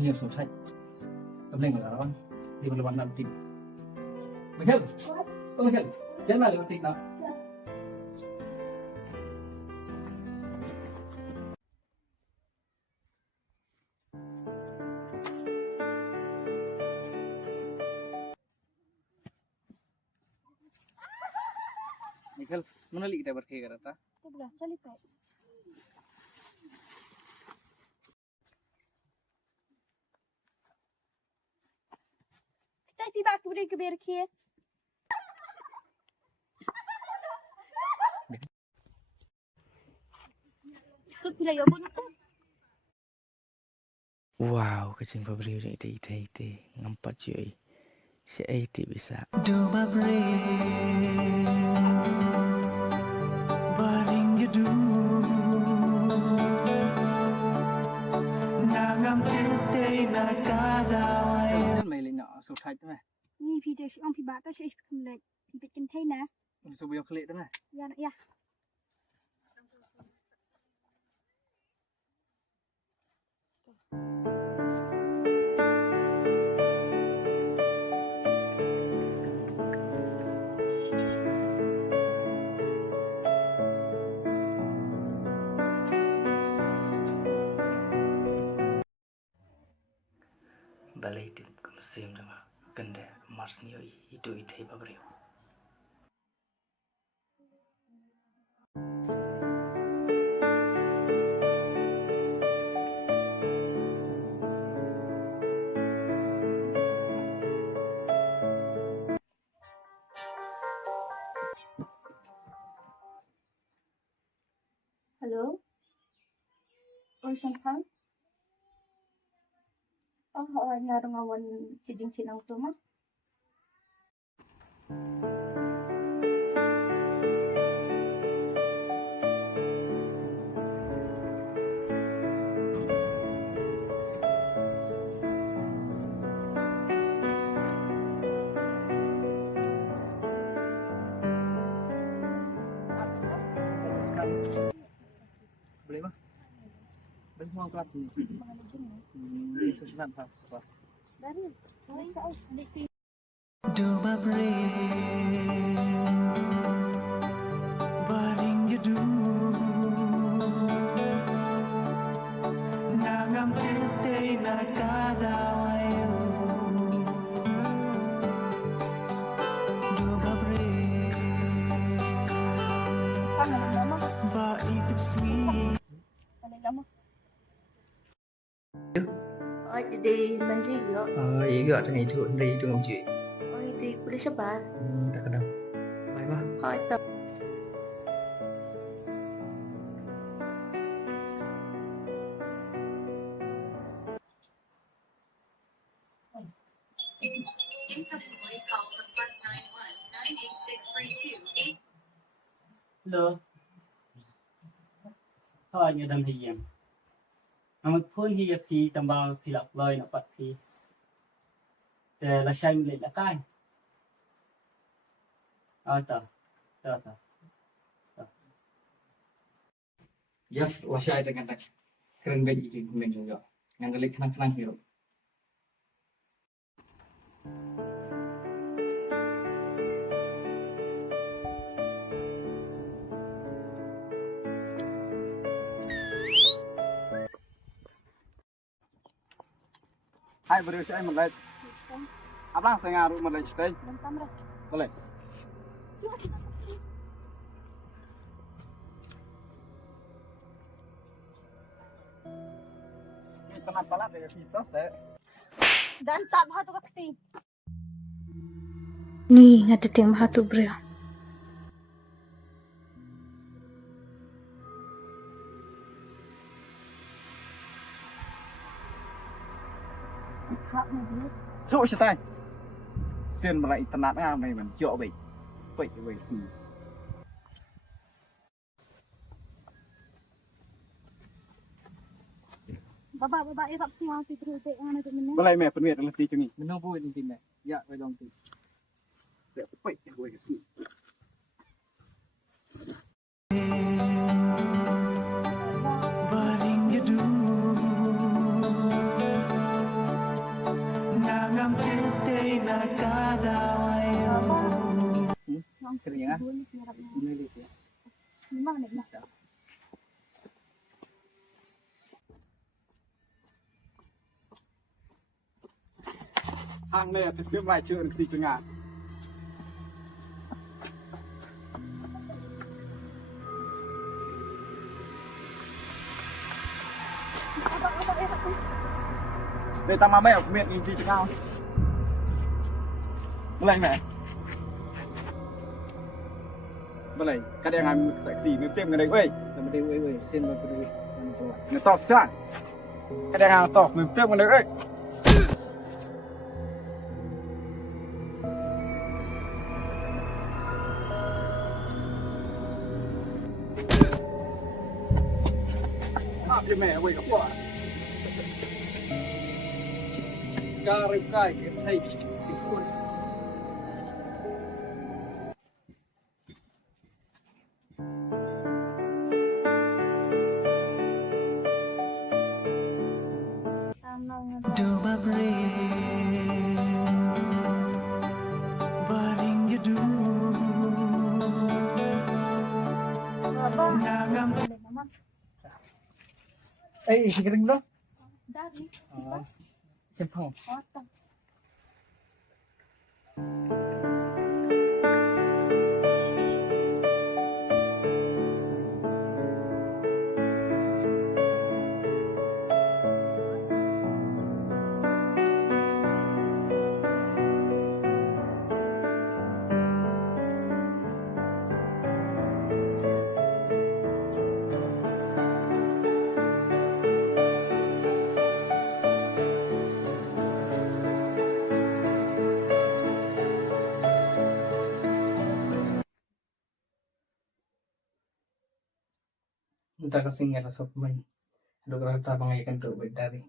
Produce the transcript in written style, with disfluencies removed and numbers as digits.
nhiều sổ sách tấm lên là con đi vào làm tìm mình hiểu không hiểu dẫn lại làm tìm nào Michael, mana lagi kita berkaya kata? Kita belah cari pak. Kita pergi bak ke berkaya. Supila yo pun tu. Wow, kecing pabrik ni ite ngampat cuy. Si ite bisa. Mày lại nọ sổ sách đó mày. Ni phi tôi ông phi bak tôi sẽ không lại phi bị kinh thế nè. Sổ bây giờ khơi đó mày. Ya. Balai tim kemusim sama kende mars nioi itu ite pabrik. Hello. Kolsing Syiem. Oh, nga ngawan si jing sinang tu mah. Boleh mah? Boleh mau kelas ni. Ini susunan kelas. Dari. Saya mesti. Do my baring jedu nangam tete nakadawayo do my Apa nama? ba itu sweet. Apa nama? Ôi đi mình chỉ gỡ. Iya gak ada itu dari itu ngam cuy. Ôi đi boleh sebat. Tak ada. Baik mah. Hỏi tập. Voice call from +91 98632 Hello. Thôi như đâm thì mình phun hi phi tầm bao phi lọc vơi nó bật phi để là xem lại là cái tờ Yes, wasya itu kan tak keren banget itu komen juga. Yang dari kenang hero. Hai, beri saya mulai. Abang saya ngaruh mulai stay. Dan kamera. Boleh. Kenapa lah dari situ saya? Dan tak bahatu kakti. Ni ngata ting mahatu bro. Sikap ni dia. Thôi sẽ tay. Xin mà lại internet nga mày mình chỗ bị. Vậy xì. Baba irap semua ti terus te ana tu mana. Boleh mẹ phân biệt là tí cho nghỉ. Mình không vui tình mẹ. Dạ, vậy đồng tí. Sẽ vậy vậy xì. Baring jedu Kering ah. Boleh nyerap na. Ini dia. Memang nak nak. Hang này thì biết vài chuyện thì chẳng hạn. Đây ta mà mẹ ở miệng thì chẳng nào. Lên này. Boleh, kadang yang taksi ngetem ngadai oi. Sama dia oi sen ba perlu. Ngetop sa. Kadang yang top ngetem ngadai oi. Maaf ya mẹ oi kapua. Garip kai ke thai tikun. Isi kering dulu. Dari. Sempong. Otak. Entah kasing ya rasa pemain. Ada kereta bangaikan tu berdari.